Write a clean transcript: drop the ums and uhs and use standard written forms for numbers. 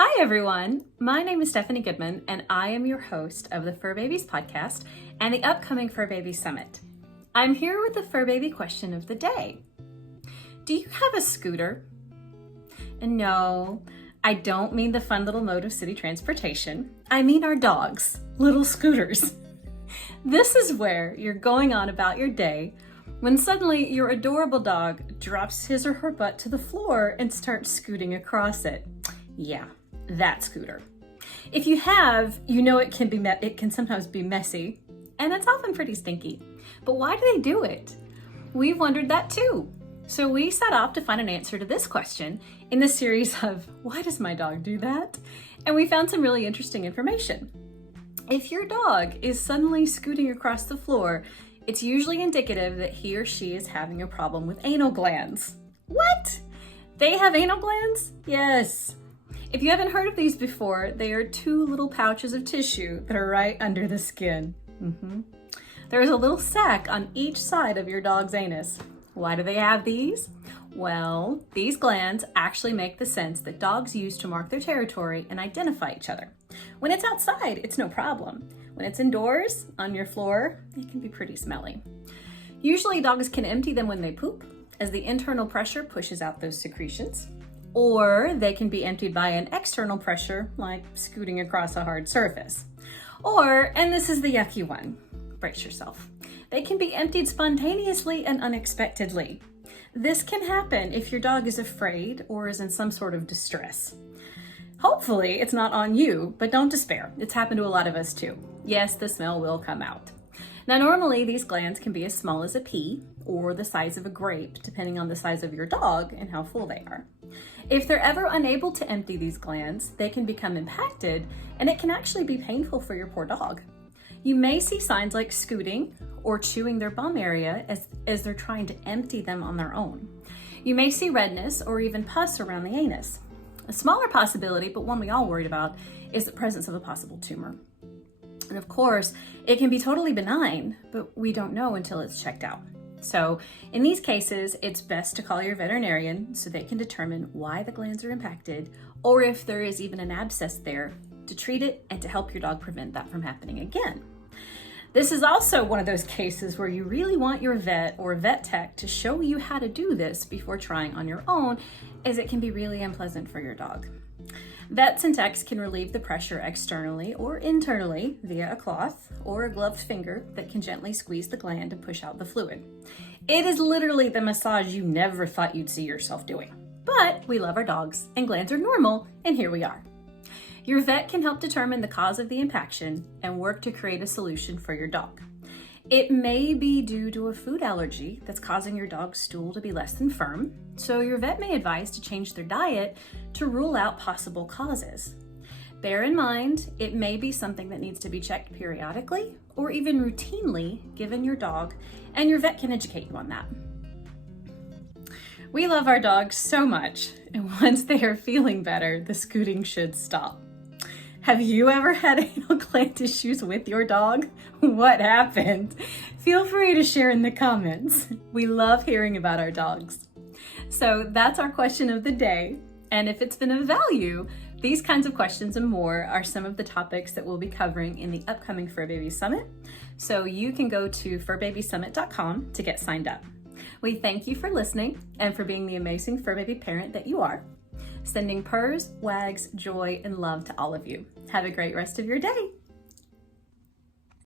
Hi everyone, my name is Stephanie Goodman and I am your host of the Furbabies Podcast and the upcoming Furbabies Summit. I'm here with the Furbaby Question of the day. Do you have a scooter? And no, I don't mean the fun little mode of city transportation. I mean our dogs, little scooters. This is where you're going on about your day when suddenly your adorable dog drops his or her butt to the floor and starts scooting across it. Yeah, that scooter. If you have, you know it can sometimes be messy, and it's often pretty stinky. But why do they do it? We've wondered that too. So we set off to find an answer to this question in the series of Why Does My Dog Do That? And we found some really interesting information. If your dog is suddenly scooting across the floor, it's usually indicative that he or she is having a problem with anal glands. What? They have anal glands? Yes. If you haven't heard of these before, they are two little pouches of tissue that are right under the skin. There's a little sac on each side of your dog's anus. Why do they have these? Well, these glands actually make the scents that dogs use to mark their territory and identify each other. When it's outside, it's no problem. When it's indoors, on your floor, it can be pretty smelly. Usually dogs can empty them when they poop, as the internal pressure pushes out those secretions. Or they can be emptied by an external pressure, like scooting across a hard surface. Or, and this is the yucky one, brace yourself, they can be emptied spontaneously and unexpectedly. This can happen if your dog is afraid or is in some sort of distress. Hopefully it's not on you, but don't despair. It's happened to a lot of us too. Yes, the smell will come out. Now normally these glands can be as small as a pea or the size of a grape, depending on the size of your dog and how full they are. If they're ever unable to empty these glands, they can become impacted and it can actually be painful for your poor dog. You may see signs like scooting or chewing their bum area as they're trying to empty them on their own. You may see redness or even pus around the anus. A smaller possibility, but one we all worried about, is the presence of a possible tumor. And of course, it can be totally benign, but we don't know until it's checked out. So in these cases, it's best to call your veterinarian so they can determine why the glands are impacted, or if there is even an abscess there, to treat it and to help your dog prevent that from happening again. This is also one of those cases where you really want your vet or vet tech to show you how to do this before trying on your own, as it can be really unpleasant for your dog. Vets and techs can relieve the pressure externally or internally via a cloth or a gloved finger that can gently squeeze the gland and push out the fluid. It is literally the massage you never thought you'd see yourself doing. But we love our dogs and glands are normal, and here we are. Your vet can help determine the cause of the impaction and work to create a solution for your dog. It may be due to a food allergy that's causing your dog's stool to be less than firm, so your vet may advise to change their diet to rule out possible causes. Bear in mind, it may be something that needs to be checked periodically or even routinely given your dog, and your vet can educate you on that. We love our dogs so much, and once they are feeling better, the scooting should stop. Have you ever had anal gland issues with your dog? What happened? Feel free to share in the comments. We love hearing about our dogs. So that's our question of the day. And if it's been of value, these kinds of questions and more are some of the topics that we'll be covering in the upcoming Furbabies Summit. So you can go to furbabysummit.com to get signed up. We thank you for listening and for being the amazing Furbaby parent that you are. Sending purrs, wags, joy, and love to all of you. Have a great rest of your day.